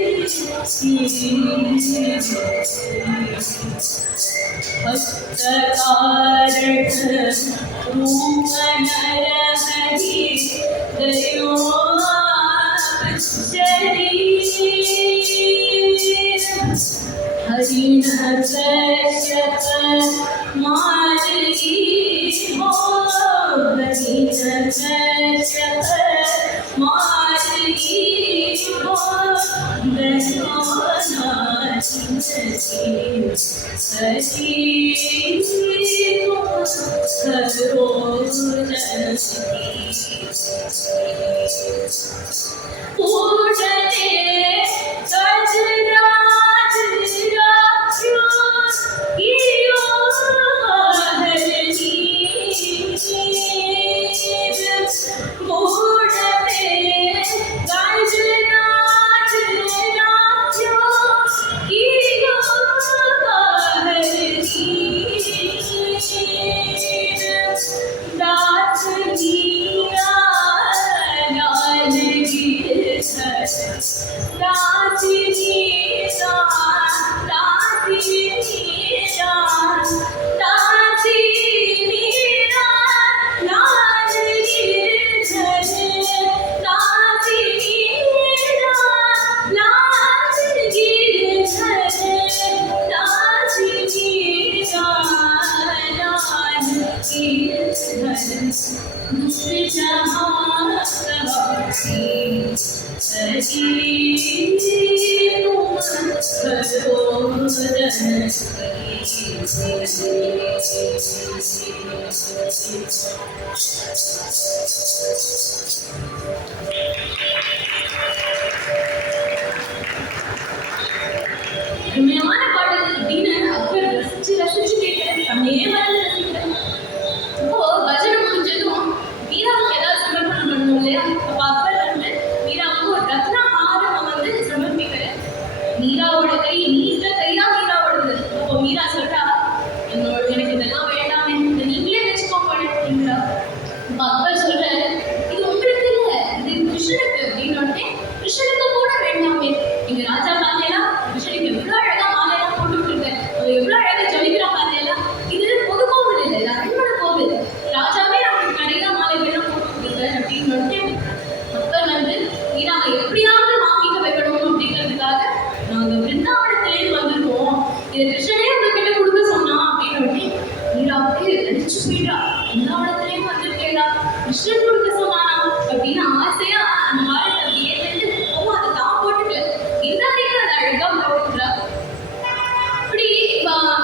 हरिण कश्यप मारली हो हरिण कश्यप मारली हो உண்மையான பாடல் அப்படின்னு அக்பர் ரசிச்சு ரசிச்சு கேட்கிறேன். தன்னையே மறந்து ரசிக்கிறேன். இப்போ பஜனை முடிஞ்சதும் மீராவுக்கு ஏதாவது சமர்ப்பணம் பண்ணணும் இல்லையா? அப்ப அக்பர் வந்து மீராவுக்கு ஒரு ரத்ன ஹாரம் வந்து சமர்ப்பிக்கிறேன். மீராவோட கை நீண்ட கையா மீராவோடது. அப்போ மீரா சொல்றா, எனக்கு இதெல்லாம் வேண்டாமே, இதை நீங்களே வச்சுக்கோங்க அப்படின்றா. அப்ப அக்பர் சொல்ற, இது உங்களுக்கு இல்ல, இது கிருஷ்ணனுக்கு அப்படின்னு உடனே, கிருஷ்ணனுக்கு கூட வேண்டாமே, நீங்க ராஜா பார்த்தேனா கிருஷ்ணனுக்கு எவ்வளவு அழகா மாலையெல்லாம் போட்டு விட்டுருக்கேன், அவர் எவ்வளவு அழகா ஜொலிக்கிறா பார்த்தேனா, இது பொது கோவில் இல்லை, இது அரண்மனை கோவில், ராஜாவே அவனுக்கு நிறைய மாலைகள்லாம் போட்டு விட்டுருக்கேன் அப்படின்னு உடனே அக்பர் வந்து மீராவை எப்படியாவது வாங்கிக்க வைக்கணும் அப்படிங்கிறதுக்காக, நாங்க பிருந்தாவனத்திலேருந்து வந்திருக்கோம், இதை கிருஷ்ணனே உங்ககிட்ட கொடுக்க சொன்னா அப்படின்னு உடனே மீராவுக்கு அடிச்சு போயிட்டா. பிருந்தாவனத்திலேருந்து வந்திருக்கேடா, கிருஷ்ணன் கொடுக்க சொன்னானா அப்படின்னு ஆசையா அந்த மாலை அப்படியே வந்து அதை தான் போட்டுக்கல, இருந்தாலும் அதை அழகா போட்டுக்கிறா. அப்படி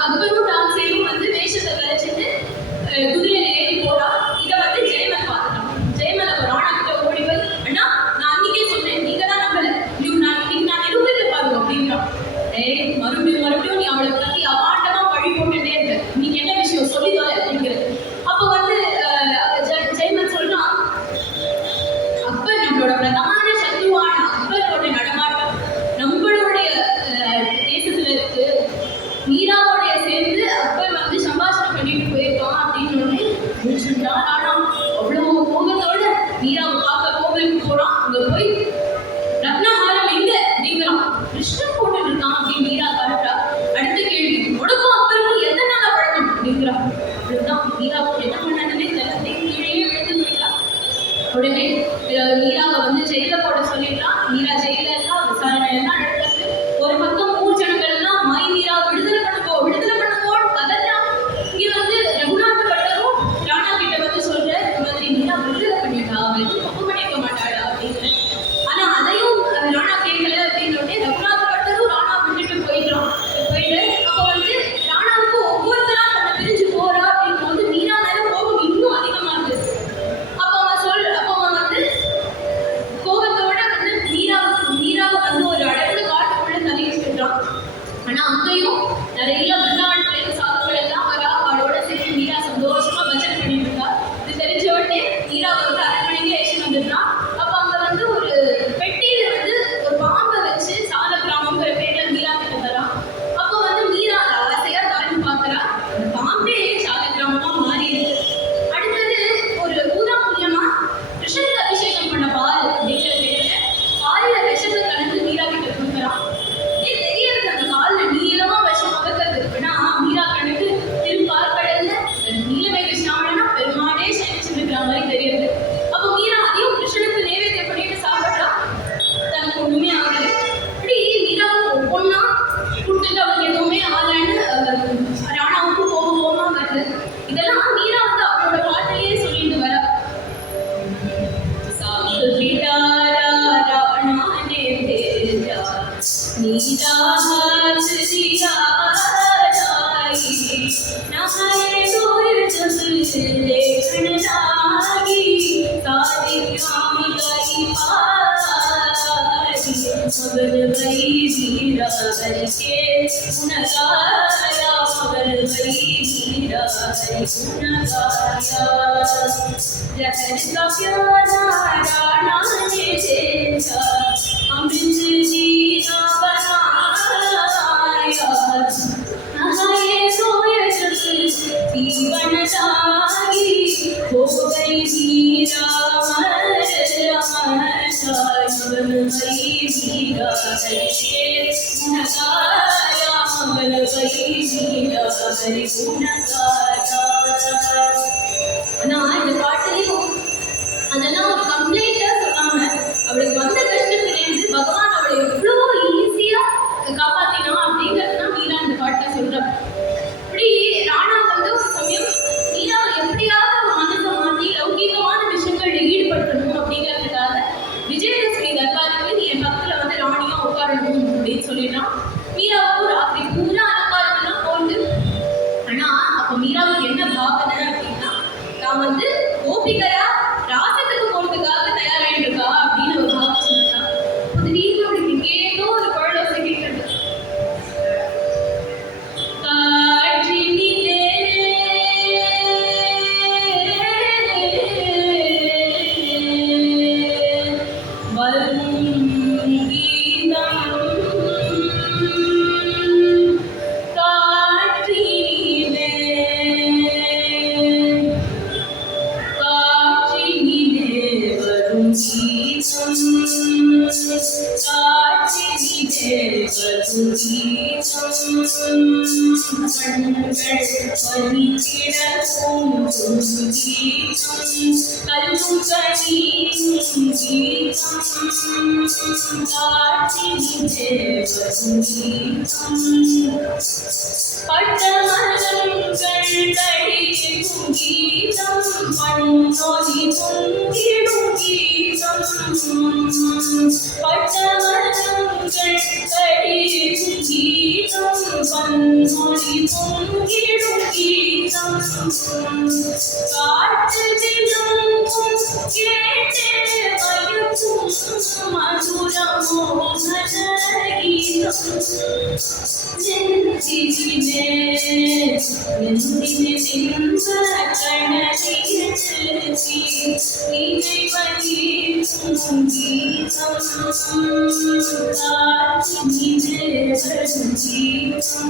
அக்பரும் ராம்சேனும் வந்து வேஷத்தை கழிச்சிட்டு குதிரையில ஏறி போறா. இதை வந்து ஜெயமல் பார்த்துட்டான். ஜெயமல் ஒரு ராணா கிட்ட ஓடி போய், அண்ணா நான் அன்னைக்கே சொன்னேன், நீங்க தான் நம்பல, இன்னைக்கு நான் நிரூபிக்க பாருங்க அப்படின்றான். மறுபடியும் நீ அவளை பத்தி அபாண்டமா பழி போட்டுட்டே இருக்க, நீங்க என்ன விஷயம் சொல்லி தொலை அப்படிங்கிறது. அப்போ வந்து ஜெயமல் சொல்றான், அக்பர் நம்மளோட பிரதான சத்ருவான அக்பரோட நடமாட்டம் நம்மளுடைய தேசத்துல இருக்கு, மீராவோடைய சேர்ந்து அக்பர் வந்து சம்பாஷணம் பண்ணிட்டு போயிருக்கான் அப்படின்னு சொல்றா. ஆனா அவ்வளவு கோபத்தோட மீராவை பார்க்க கோவிலுக்கு போறான். அங்க போய் ரத்னஹாரம் எங்க அப்படிங்கிறான். கிருஷ்ணன் போட்டு இருக்கான் அப்படின்னு மீரா காட்டுறா. அடுத்த கேள்வி, உனக்கும் அக்பருக்கும் எந்த நாள பழக்கம் அப்படிங்கிறான். அப்படிதான் மீராவுக்கு என்ன பண்ணானே தெரியல, கீழே விழுந்துட்டா. உடனே மீராவை வந்து ஜெயில போட சொல்லிடலாம். மீரா ஜெயில இருக்கா, விசாரணை எல்லாம் நடக்கிறது. ஒரு பக்கம் ஊர் ஜனங்கள் எல்லாம் மாய் மீரா விடுதலை பண்ண அப்படின்னு தெரியுது. அப்போ மீரா அதையும் கிருஷ்ணனுக்கு நைவேத்தியம் பண்ணிட்டு சாப்பிட்றா. தனக்கு ஒண்ணுமே ஆகல. இப்படி மீரா ஒவ்வொன்னா கொடுத்துட்டு அவளுக்கு எதுவுமே ஆகலன்னு ராணாவுக்கு கோபமா வருது. இதெல்லாம் மீரா வந்து அவளோட பாட்டிலேயே சொல்லிட்டு வர. मीरा हाथ दिया जाई नहाए डोर जब देखन लागी सारी काम गई पारी मगर गई मीरा करके उन गाया मगर गई मीरा करके उन गाया जहर का प्याला राणा ने देखा अमृत जीना बनाया नहाए सोए जब जीवन जागी हो गई मीरा मगन गई मीरा करके उन गाया मगन गई मीरा करके उन गाया. நான் இந்த பாட்டிலையும் அதெல்லாம் ஒரு கம்ப்ளைண்டா சொல்லாம அவளுக்கு வந்த கஷ்டத்திலேருந்து பகவான் அவளை எவ்வளோ ஈஸியா காப்பாத்தினா அப்படிங்கிறதுதான் மீரா இந்த பாட்டை சொல்றா. இப்படி ராணா வந்து ஒரு சமயம் மீரா எப்படியாவது மனசை மாற்றி லௌகீகமான விஷயங்கள்ல ஈடுபடுத்தணும் அப்படிங்கிறதுக்காக விஜயதசமி தர்பாருக்கு நீ என் பக்கத்துல வந்து ராணியா உட்காரணும் அப்படின்னு சொல்லிட்டான். மீராவுக்கும் ராத்திரி பூரா அலங்காரம் எல்லாம் போட்டு. ஆனா அப்ப மீராவுக்கு என்ன பாவனை அப்படின்னா நான் வந்து கோபிகரா ராசத்துக்கு போறதுக்காக தயாராயிட்டு இருக்கா அப்படின்னு ஒரு பாவம் சொல்லிட்டான். அது நீங்க அப்படி ஏதோ ஒரு குழந்தை கேட்கறது. காற்றினிலே வரும் கீதம் காற்றினிலே வரும் கீதம் காற்றினிலே வரும் கீதம் கண்கள் பனித்திட போகும் கீதம் கல்லும் கனியும் கீதம் காற்றினிலே வரும் கீதம் பட்டமரங்கள் கடிக்கும் கீதம் பண்ணொலி பொங்கிடும் கீதம் பட்டமரங்கள் கடிக்கும் கீதம் பண்ணொலி பொங்கிடும் கீதம் காற்றுதிலும் கேட்டு மயக்கும் மதுரமோகன கீதம் நெஞ்சிலே நெஞ்சிலே நின்ற கணலியற்றி நினைவகிக்கும் கீதம் காற்றினிலே வரும் கீதம்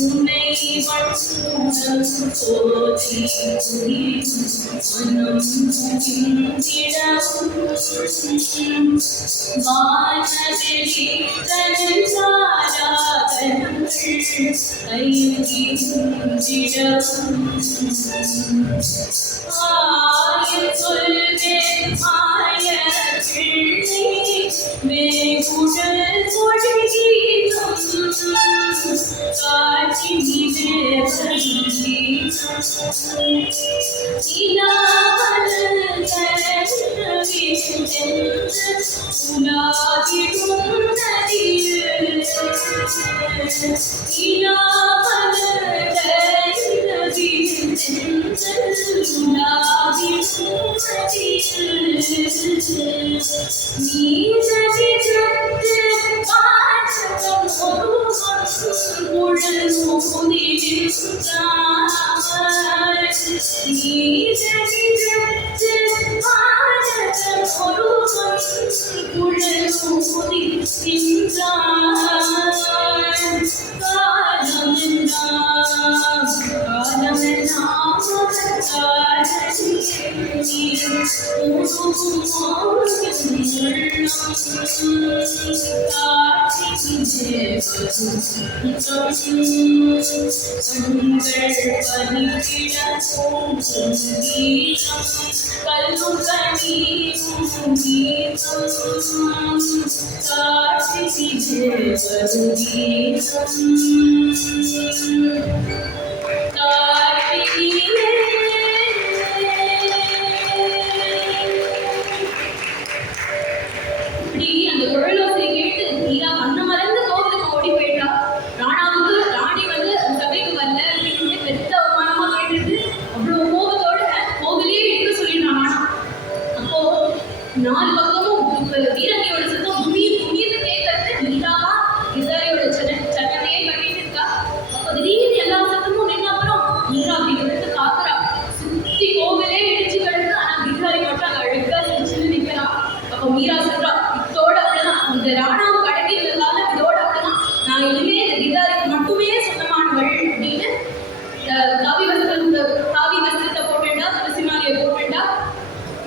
உன்னை வணங்குதல் போதி மனம் புரிந்திடவும் வானவெளி தனசாராதனங்கள் கையிடிடவும் ஆயம் சொல்வேன் மாய பிள்ளை மேகுடல் கொடிகீதம் காற்றினிலே வரும் கீதம் இலாமல் கரவிந்தென்று உலாவிடும் நதியில் இலாமல் கரவிந்தென்று உலாவிடும் நதியில் நீததி ஜத்து பாசகம் ஒருவன் உழல் மூதிருந்தார் நீததி ஜத்து பாசகம் ஒருவன் உழல் மூதிருந்தார் காலமெல்லாம் காலமெல்லாம் அந்த குழலோசையை கேட்டு மீரா கண்ணு மறந்து கோவிலுக்கு ஓடி போயிட்டா. ராணி வந்து சபைக்கு வரல அப்படின்னு பெத்த அவமானமா கேட்டுட்டு அவ்வளவு கோபத்தோட கோவிலே எடுக்க சொல்லிடுறான் ராணா. அப்போ 4 பக்கமும் வீரங்கியோட சத்தம் குமீர்னு கேட்கறது. மீராவா கிதாரியோட சட்டனையே கட்டிட்டு இருக்கா. அப்போ திடீர்னு எல்லா சத்தமும் நின்ன அப்புறம் மீரா அப்படி விழுந்து காக்குறா. சுத்தி கோவிலே இடிச்சு கிடக்கு. ஆனா கிதாரி மட்டும் அங்க அழுக்கா சிரிச்சுன்னு நிக்கிறான். அப்போ மீரா சொல்றா, இதோட அவ்வளவுதான், இந்த ராணாவுக்கு அடக்கி இருந்ததால இதோட அவ்வளவுதான், நான் இனிமே இந்த கிதாரிக்கு மட்டுமே சொந்தமானவள் அப்படின்னு காவி வஸ்திரத்தை போட்டுட்டா, துளசி மாலையை போட்டுட்டா,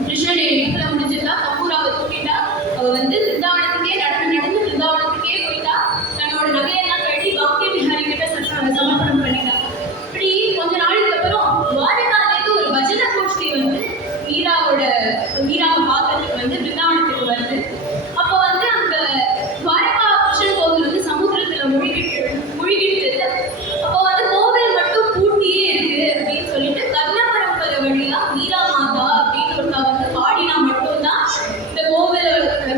கிருஷ்ணனை இடத்துல முடிஞ்சிருந்தா, கபூராவை தூக்கிட்டா. அவ வந்து பிருந்தாவனத்துக்கே நடந்து பிருந்தாவனத்துக்கே போயிட்டா. தன்னோட நகையெல்லாம் கட்டி பாக்கிய விஹாரி கிட்ட சமர்ப்பணம் பண்ணிட்டா. இப்படி கொஞ்ச நாளைக்கு அப்புறம் துவாரகாலேருந்து ஒரு பஜனை கோஷ்டி வந்து மீராவை பார்க்கறதுக்கு வந்து பிருந்தாவனத்துக்கு வருது. அப்போ வந்து அங்க துவாரகா கிருஷ்ணன் கோவில் வந்து சமுத்திரத்துல முழுகிட்டு அப்போ வந்து கோவில் மட்டும் பூட்டியே இருக்கு அப்படின்னு சொல்லிட்டு கர்ண பரம்பரை வழியா மீரா மாதா அப்படின்னு ஒருத்தா வந்து பாடினா மட்டும்தான் இந்த கோவில்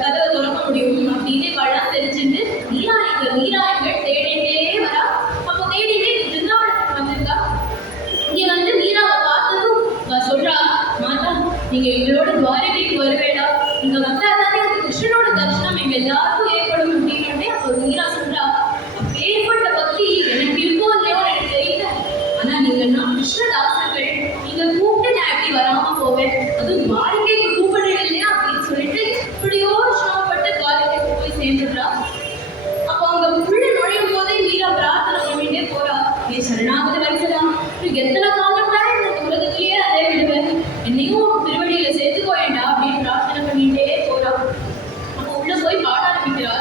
கதவை திறக்க முடியும் அப்படின்னு இவெல்லாம் தெரிஞ்சுட்டு மீராயங்கள் தேடிட்டே வரா. அப்போ தேடிட்டே பிருந்தாவனத்துக்கு வந்திருக்கா. இங்க வந்து மீராவை பார்த்ததும் சொல்றா, மாதா நீங்க எங்களோட துவாரகைக்கு வருவேடா, நீங்க வந்தாதானே அந்த கிருஷ்ணனோட தரிசனம் எங்க எல்லாருக்கும் ஏற்படும் அப்படின்னு. அப்போ மீரா சொல்றா, ஏற்பட்ட பக்தி எனக்கு இருக்கோ இல்லையோ எனக்கு தெரியல, ஆனா நீங்க நான் கிருஷ்ணதாசர்கள், நீங்க கூப்பிட்டு நான் எப்படி வராம போவேன், அதுவும் துவாரகைக்கு கூப்பிடுறேன் இல்லையா அப்படின்னு சொல்லிட்டு எப்படியோ சிரமப்பட்டு துவாரகைக்கு போய் சேர்ந்துடுறா. அப்போ அவங்க உள்ள நுழையும் போதே மீரா பிரார்த்தனை பண்ணிட்டே போறா, நீ சரணாகதி வரைச்சலாம், எத்தனை காலம் தான் இந்த உலகத்திலேயே அதே விடுவேன், என்னையும் திருவடியில சேர்த்துக்கோ வேண்டா அப்படின்னு பிரார்த்தனை பண்ணிட்டே போறா. அப்போ உள்ள போய் பாட ஆரம்பிக்கிறா.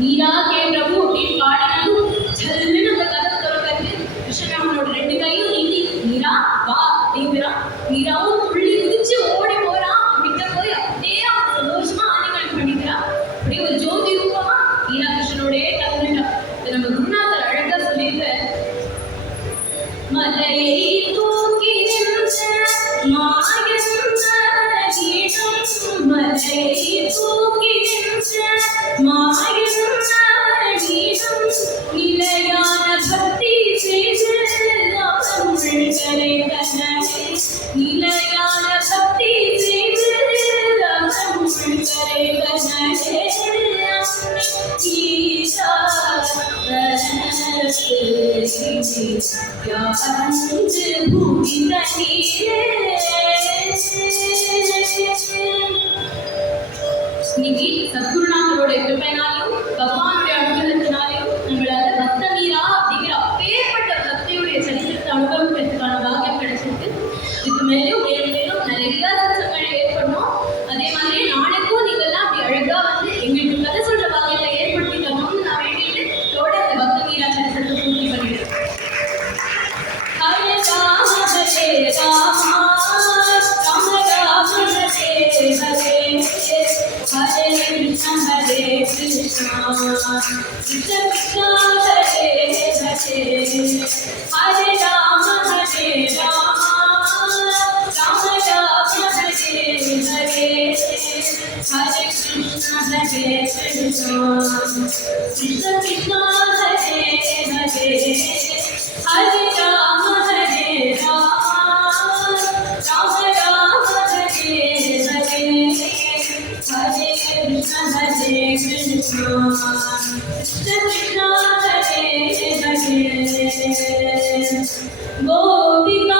मीरा के प्रभु அப்படின்னு பாடினதும் ஜல்லுன்னு அந்த கதவு திறக்கிறது. கிருஷ்ணராமனோட 2 கையும் நீட்டி மீரா வா அப்படிங்கிறான். மீராவும் துள்ளி குதிச்சு ஓடி போறான். கிட்ட போய் அப்படியே அவன் சந்தோஷமா ஆலிங்கனம் பண்ணிக்கிறான். அப்படியே ஒரு ஜோதி ரூபமா மீரா கிருஷ்ணனோடே கலந்துட்டான். நம்ம குருநாதர் அழகா சொல்லியிருக்க மலையை தூக்கி நின்ற மாயன் கீதம் மலையை தூக்கி நின்ற மாயன் கீதம் நிலையான பக்தி செய்து அவன் கரை கண்ணே நிலையான பக்தி செய்து அவன் கரை கண்ணே ஈசா யாரஞ்சு பூமி தண்ணீரே இன்னைக்கு சத்குருநாதருடைய கிருபையினாலையும் பகவானுடைய அனுகிரகத்தினாலையும் நம்மளால பக்த மீரா அப்படிங்கிற அப்பேற்பட்ட பக்தியுடைய சரித்திரத்தை அனுபவிக்கிறதுக்கான பாக்கியம் கிடைச்சிருக்கு. இதுக்கு மேலும் மேலும் மேலும் நிறைய சத்சங்கங்கள் ஏற்படணும். அதே மாதிரி நாளைக்கும் நீங்கள்லாம் அப்படி அழகா வந்து எங்களுக்கு கதை சொல்ற பாக்கியத்தை ஏற்படுத்தி தரணும்னு நான் வேண்டிட்டு இதோட இந்த பக்த மீரா சரித்திரத்தை பூர்த்தி பண்ணிடுறேன். Hare Rama Hare Rama Rama Rama Hare Hare Hare Krishna Hare Krishna Krishna Krishna Hare Hare Hare Rama Hare Rama Rama Rama Hare Hare Hare Krishna Hare Krishna Krishna Krishna Hare Hare Hare Rama Hare Rama Rama Rama Hare Hare Hare Krishna Hare Krishna Krishna Krishna Hare Hare Gopika